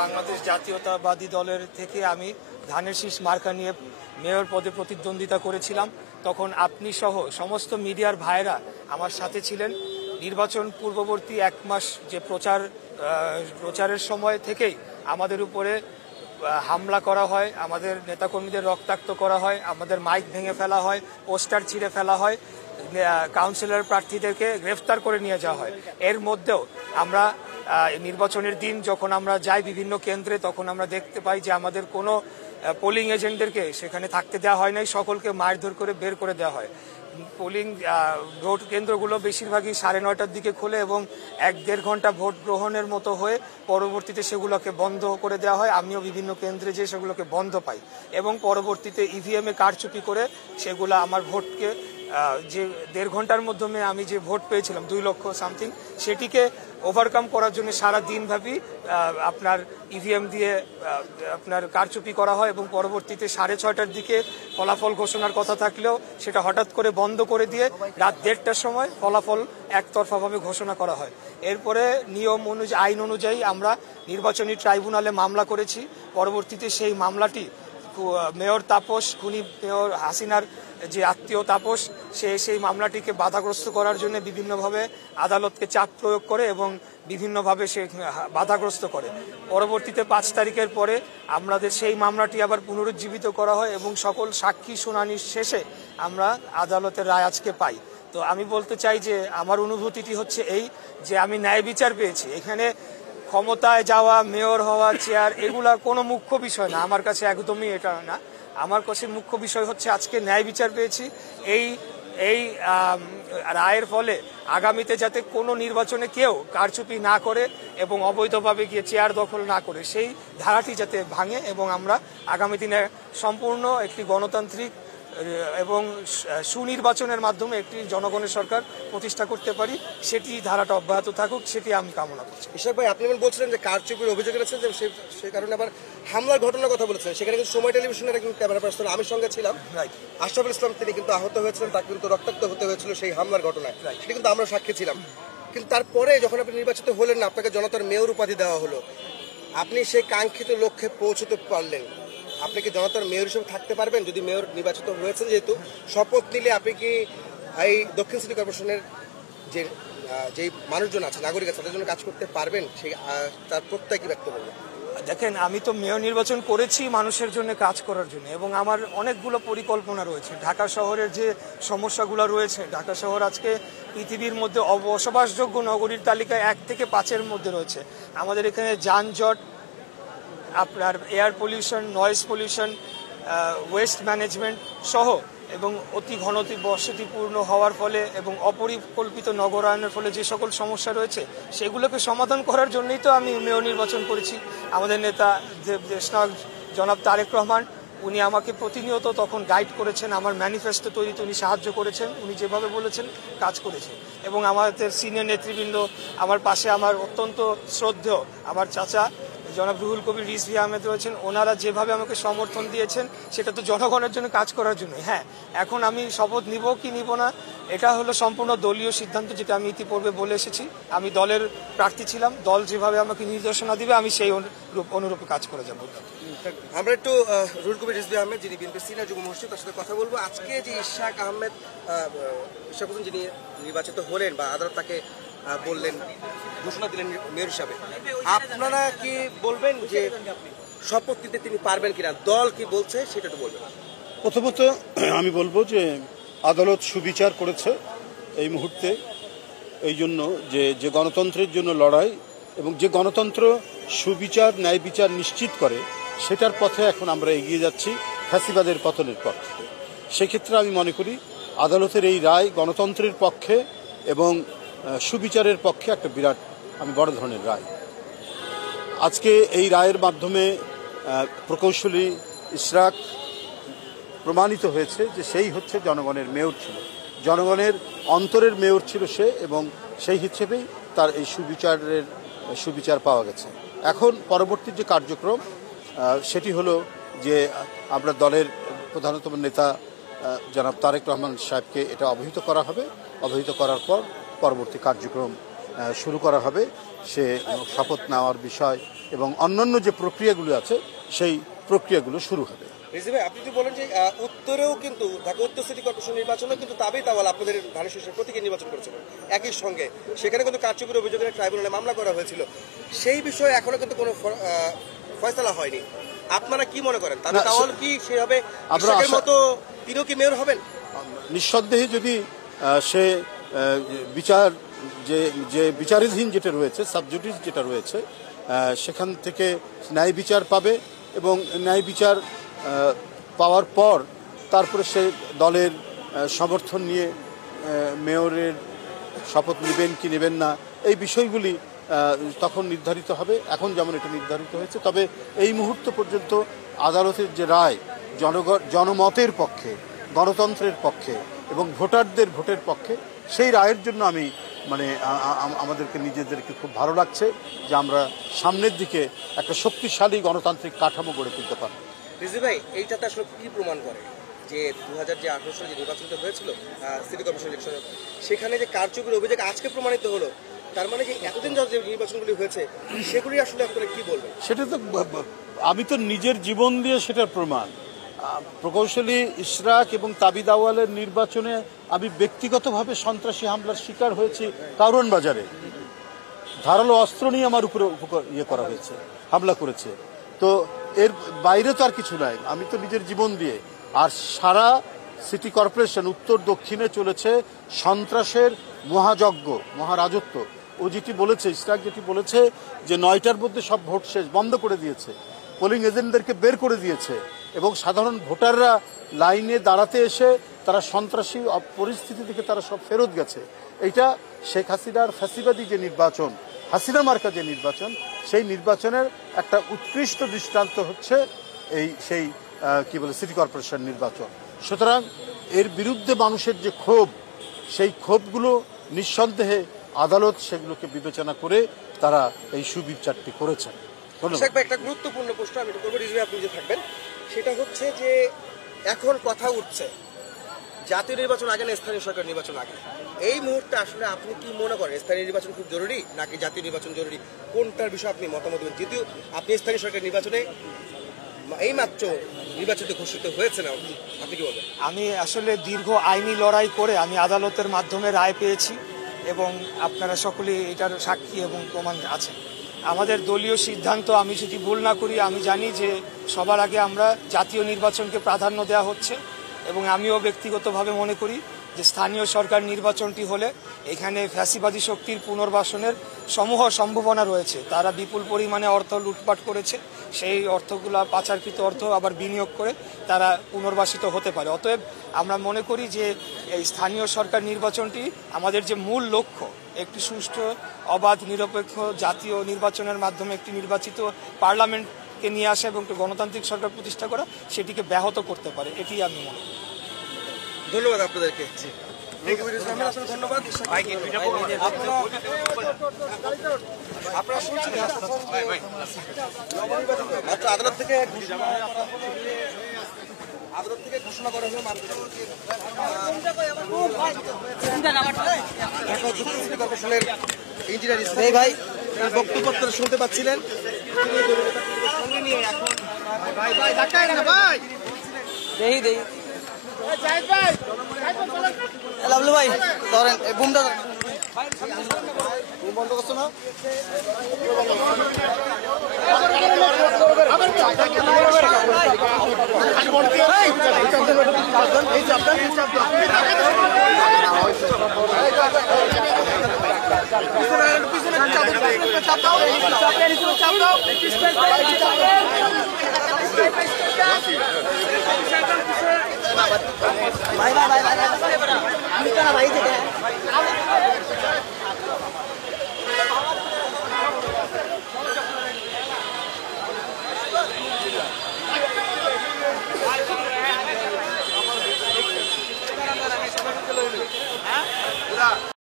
বাংলাদেশ জাতীয়তাবাদী দলের থেকে আমি ধানের শীষ মার্কা নিয়ে মেয়র পদে প্রতিদ্বন্দ্বিতা করেছিলাম। তখন আপনি সহ সমস্ত মিডিয়ার ভাইরা আমার সাথে ছিলেন। নির্বাচন পূর্ববর্তী 1 মাস যে প্রচারের সময় থেকেই আমাদের উপরে হামলা করা হয়, আমাদের নেতাকর্মীদের রক্তাক্ত করা হয়, আমাদের মাইক ভেঙে ফেলা হয়, পোস্টার ছিঁড়ে ফেলা হয়, কাউন্সিলর প্রার্থীদেরকে গ্রেফতার করে নিয়ে যাওয়া হয়। এর মধ্যেও আমরা নির্বাচনের দিন যখন আমরা যাই বিভিন্ন কেন্দ্রে, তখন আমরা দেখতে পাই যে আমাদের কোনো পোলিং এজেন্টদেরকে সেখানে থাকতে দেওয়া হয় নাই, সকলকে মারধর করে বের করে দেওয়া হয়। পোলিং ভোট কেন্দ্রগুলো বেশিরভাগই 9:30টার দিকে খোলে এবং 1-1.5 ঘন্টা ভোট গ্রহণের মতো হয়ে পরবর্তীতে সেগুলোকে বন্ধ করে দেওয়া হয়। আমিও বিভিন্ন কেন্দ্রে যেয়ে সেগুলোকে বন্ধ পাই এবং পরবর্তীতে ইভিএমে কারচুপি করে সেগুলো আমার ভোটকে যে 1.5 ঘন্টার মাধ্যমে আমি যে ভোট পেয়েছিলাম 2 লক্ষ সামথিং, সেটিকে ওভারকাম করার জন্য সারা দিনব্যাপী আপনার ইভিএম দিয়ে আপনার কারচুপি করা হয় এবং পরবর্তীতে 6:30টার দিকে ফলাফল ঘোষণার কথা থাকলেও সেটা হঠাৎ করে বন্ধ করে দিয়ে রাত 1:30টার সময় ফলাফল একতরফাভাবে ঘোষণা করা হয়। এরপরে নিয়ম অনুযায়ী, আইন অনুযায়ী আমরা নির্বাচনী ট্রাইব্যুনালে মামলা করেছি। পরবর্তীতে সেই মামলাটি মেয়র তাপস, খুনি মেয়র হাসিনার যে আত্মীয় তাপস, সেই মামলাটিকে বাধাগ্রস্ত করার জন্য বিভিন্নভাবে আদালতকে চাপ প্রয়োগ করে এবং বিভিন্নভাবে সে বাধাগ্রস্ত করে। পরবর্তীতে 5 তারিখের পরে আমাদের সেই মামলাটি আবার পুনরুজ্জীবিত করা হয় এবং সকল সাক্ষী শুনানির শেষে আমরা আদালতের রায় আজকে পাই। তো আমি বলতে চাই যে আমার অনুভূতিটি হচ্ছে এই যে আমি ন্যায় বিচার পেয়েছি। এখানে ক্ষমতায় যাওয়া, মেয়র হওয়া, চেয়ার, এগুলা কোনো মুখ্য বিষয় না আমার কাছে, একদমই এটা না। আমার কাছে মুখ্য বিষয় হচ্ছে আজকে ন্যায় বিচার পেয়েছি। এই রায়ের ফলে আগামীতে যাতে কোনো নির্বাচনে কেউ কারচুপি না করে এবং অবৈধভাবে গিয়ে চেয়ার দখল না করে, সেই ধারাটি যাতে ভাঙে এবং আমরা আগামী দিনে সম্পূর্ণ একটি গণতান্ত্রিক এবং সুনির্বাচনের মাধ্যমে একটি জনগণের সরকার প্রতিষ্ঠা করতে পারি, সেটি ধারাটা অব্যাহত থাকুক, সেটি আমি কামনা করছি। ইশাক ভাই, আপনি বলছিলেন যে কারচুপির অভিযোগ এনেছেন, যে সে কারণে আবার হামলার ঘটনার কথা বলেছেন। সেখানে কিন্তু সময় টেলিভিশনের একজন ক্যামেরা পার্সন আমি সঙ্গে ছিলাম, আশরাফুল ইসলাম, তিনি কিন্তু আহত হয়েছিলেন, তাকে কিন্তু রক্তাক্ত হতে হয়েছিল সেই হামলার ঘটনায়, সেটা কিন্তু আমরা সাক্ষী ছিলাম। কিন্তু তারপরে যখন আপনি নির্বাচিত হলেন না, আপনাকে জনতার মেয়র উপাধি দেওয়া হলো, আপনি সেই কাঙ্ক্ষিত লক্ষ্যে পৌঁছতে পারলেন। আপনি কি জনতার মেয়র হিসেবে থাকতে পারবেন? যদি মেয়র নির্বাচিত হয়েছেন, যেহেতু শপথ নিলে আপনি কি এই দক্ষিণ সিটি কর্পোরেশনের যে মানুষজন আছে, নাগরিক আছে, তাদের জন্য কাজ করতে পারবেন? সেই তার প্রত্যয় কি ব্যক্ত করবেন? দেখেন, আমি তো মেয়র নির্বাচন করেছি মানুষের জন্য, কাজ করার জন্য, এবং আমার অনেকগুলো পরিকল্পনা রয়েছে। ঢাকা শহরের যে সমস্যাগুলো রয়েছে, ঢাকা শহর আজকে পৃথিবীর মধ্যে বসবাসযোগ্য নগরীর তালিকায় 1 থেকে 5-এর মধ্যে রয়েছে। আমাদের এখানে যানজট, আপনার air pollution, noise pollution, waste management সহ এবং অতি বসতিপূর্ণ হওয়ার ফলে এবং অপরিকল্পিত নগরায়নের ফলে যে সকল সমস্যা রয়েছে, সেগুলোকে সমাধান করার জন্যই তো আমি মেয়র নির্বাচন করেছি। আমাদের নেতা দেশনায়ক জনাব তারেক রহমান, উনি আমাকে প্রতিনিয়ত তখন গাইড করেছেন, আমার ম্যানিফেস্টো তৈরিতে উনি সাহায্য করেছেন, উনি যেভাবে বলেছেন কাজ করেছেন। এবং আমাদের সিনিয়র নেতৃবৃন্দ আমার পাশে, আমার অত্যন্ত শ্রদ্ধেয় আমার চাচা জনাব রুহুল কবির রিজভী আহমেদ রয়েছেন, ওনারা যেভাবে আমাকে সমর্থন দিয়েছেন, সেটা তো জনগণের জন্য কাজ করার জন্য। হ্যাঁ, এখন আমি শপথ নিব কি নিব না, এটা হলো সম্পূর্ণ দলীয় সিদ্ধান্ত, যেটা আমি ইতিপূর্বে বলে এসেছি। আমি দলের প্রার্থী ছিলাম, দল যেভাবে আমাকে নির্দেশনা দিবে আমি সেই অনুরূপে কাজ করে যাব। আমরা একটু রুহুল কবির রিজভী আহমেদ, যিনি বিএনপি সিনিয়র যুগ্ম মহাসচিব, তার সাথে কথা বলবো। আজকে যে ইশাক হোসেন যিনি নির্বাচিত হলেন বা আদালত তাকে বললেন, ঘোষণা দিলেন মেয়র হিসাবে, আপনারা কি বলবেন যে শপথ নিতে তিনি পারবেন কিনা? দল কি বলছে সেটা তো বলবেন। প্রথমত আমি বলবো যে আদালত সুবিচার করেছে এই মুহূর্তে, এই জন্য যে গণতন্ত্রের জন্য লড়াই এবং যে গণতন্ত্র সুবিচার, ন্যায় বিচার নিশ্চিত করে, সেটার পথে এখন আমরা এগিয়ে যাচ্ছি ফ্যাসিবাদের পতনের পথ থেকে। সেক্ষেত্রে আমি মনে করি আদালতের এই রায় গণতন্ত্রের পক্ষে এবং সুবিচারের পক্ষে একটা বিরাট, বড় ধরনের রায়। আজকে এই রায়ের মাধ্যমে প্রকৌশলী ইশরাক প্রমাণিত হয়েছে যে সেই হচ্ছে জনগণের মেয়র ছিল, জনগণের অন্তরের মেয়র ছিল সে, এবং সেই হিসেবেই তার এই সুবিচার পাওয়া গেছে। এখন পরবর্তী যে কার্যক্রম, সেটি হলো যে আমরা দলের প্রধানতম নেতা জনাব তারেক রহমান সাহেবকে এটা অবহিত করা হবে। অবহিত করার পর পরবর্তী কার্যক্রম শুরু করা হবে, সে শপথ নেওয়ার বিষয় এবং অন্যান্য যে প্রক্রিয়াগুলো আছে সেই প্রক্রিয়াগুলো শুরু হবে। রিজভী ভাই, আপনি যদি বলেন যে উত্তরেও কিন্তু ঢাকা উত্তর সিটি কর্পোরেশন নির্বাচনেও কিন্তু তাবেই তাওয়াল আপনাদের ধানের শীষের প্রতীকে নির্বাচন করেছিল একই সঙ্গে, সেখানে কিন্তু কারচুপির অভিযোগের ট্রাইব্যুনালে মামলা করা হয়েছিল, সেই বিষয়ে এখনো কিন্তু কোনো ফয়সালা হয়নি। আপনারা কি মনে করেন, তাবে তাওয়াল কি সেভাবে ইশরাকের মতো তিনিও কি মেয়র হবেন? নিঃসন্দেহে যদি সে বিচার যে বিচারাধীন যেটা রয়েছে, সাবজুডিস যেটা রয়েছে, সেখান থেকে ন্যায় বিচার পাবে এবং ন্যায় বিচার পাওয়ার পর তারপরে সে দলের সমর্থন নিয়ে মেয়রের শপথ নেবেন কি নেবেন না, এই বিষয়গুলি তখন নির্ধারিত হবে। এখন যেমন এটা নির্ধারিত হয়েছে, তবে এই মুহূর্ত পর্যন্ত আদালতের যে রায় জনমতের পক্ষে, গণতন্ত্রের পক্ষে এবং ভোটারদের ভোটের পক্ষে, সেই রায়ের জন্য আমি আমাদেরকে নিজেদেরকে খুব ভালো লাগছে যে আমরা সামনের দিকে একটা শক্তিশালী গণতান্ত্রিক কাঠামো গড়ে তুলতে পারব। রিজভী ভাই, এইটাতে আসলে কি প্রমাণ করে যে 2018 সালে যে নির্বাচনটা হয়েছিল সিটি কর্পোরেশন ইলেকশনে, সেখানে যে কারচুপির অভিযোগ আজকে প্রমাণিত হলো, তার মানে যে এতদিন যাবত যে নির্বাচনগুলি হয়েছে সেগুলি আসলে আপনারা কি বলবেন? সেটা তো আমি তো নিজের জীবন দিয়ে সেটার প্রমাণ। প্রকৌশলী ইশরাক এবং তাবিদ আউয়ালের নির্বাচনে আমি ব্যক্তিগতভাবে সন্ত্রাসী হামলার শিকার হয়েছি কারওয়ান বাজারে। ধারালো অস্ত্র নিয়ে আমার উপরে করা হয়েছে, হামলা করেছে। তো এর বাইরে তো আর কিছু নাই, আমি তো নিজের জীবন দিয়ে। আর সারা সিটি কর্পোরেশন উত্তর দক্ষিণে চলেছে সন্ত্রাসের মহাযজ্ঞ, মহারাজত্ব। ও যেটি বলেছে, ইশরাক যেটি বলেছে যে 9টার মধ্যে সব ভোট শেষ, বন্ধ করে দিয়েছে, পোলিং এজেন্টদেরকে বের করে দিয়েছে এবং সাধারণ ভোটাররা লাইনে দাঁড়াতে এসে তারা সন্ত্রাসী পরিস্থিতি থেকে তারা সব ফেরত গেছে। এইটা শেখ হাসিনার ফ্যাসিবাদী যে নির্বাচন, হাসিনা মার্কা যে নির্বাচন, সেই নির্বাচনের একটা উৎকৃষ্ট দৃষ্টান্ত হচ্ছে সেই সিটি কর্পোরেশন নির্বাচন। সুতরাং এর বিরুদ্ধে মানুষের যে ক্ষোভ, সেই ক্ষোভগুলো নিঃসন্দেহে আদালত সেগুলোকে বিবেচনা করে তারা এই সুবিচারটি করেছেন। একটা গুরুত্বপূর্ণ প্রশ্ন আমি করবো, রিজভী আপনি যে থাকবেন, সেটা হচ্ছে যে এখন কথা উঠছে জাতীয় নির্বাচন আগে না স্থানীয় সরকার নির্বাচন আগে। এই মুহূর্তে আসলে আপনি কি মনে করেন, স্থানীয় নির্বাচন খুব জরুরি নাকি জাতীয় নির্বাচন জরুরি? কোনটার বিষয়ে আপনি মতামত দেবেন? যদিও আপনি স্থানীয় সরকার নির্বাচনে এইমাত্র নির্বাচিত ঘোষিত হয়েছে না, আপনি কি বলবেন? আমি আসলে দীর্ঘ আইনি লড়াই করে আমি আদালতের মাধ্যমে রায় পেয়েছি এবং আপনারা সকলেই এটার সাক্ষী এবং প্রমাণ আছেন। আমাদের দলীয় সিদ্ধান্ত, আমি যদি ভুল না করি, আমি জানি যে সবার আগে আমরা জাতীয় নির্বাচনকে প্রাধান্য দেওয়া হচ্ছে এবং আমিও ব্যক্তিগতভাবে মনে করি যে স্থানীয় সরকার নির্বাচনটি হলে এখানে ফ্যাসিবাদী শক্তির পুনর্বাসনের সমূহ সম্ভাবনা রয়েছে। তারা বিপুল পরিমাণে অর্থ লুটপাট করেছে, সেই অর্থগুলো পাচারকৃত অর্থ আবার বিনিয়োগ করে তারা পুনর্বাসিত হতে পারে। অতএব আমরা মনে করি যে এই স্থানীয় সরকার নির্বাচনটি আমাদের যে মূল লক্ষ্য, একটি সুষ্ঠু, অবাধ, নিরপেক্ষ জাতীয় নির্বাচনের মাধ্যমে একটি নির্বাচিত পার্লামেন্টকে নিয়ে আসা এবং একটি গণতান্ত্রিক সরকার প্রতিষ্ঠা করা, সেটিকে ব্যাহত করতে পারে, এটি আমি মনে করি। ধন্যবাদ আপনাদেরকে। ধন্যবাদ। আপনারা শুনছেন মাত্র আদালত থেকে ঘোষণা করা হলো কর্পোরেশনের ইঞ্জিনিয়ার ভাই বক্তব্য শুনতে পাচ্ছিলেন। লাভলু ভাই ধরেন বুমটা বন্ধ করছো না? ভাই ভাই ভাই ভাই ভাই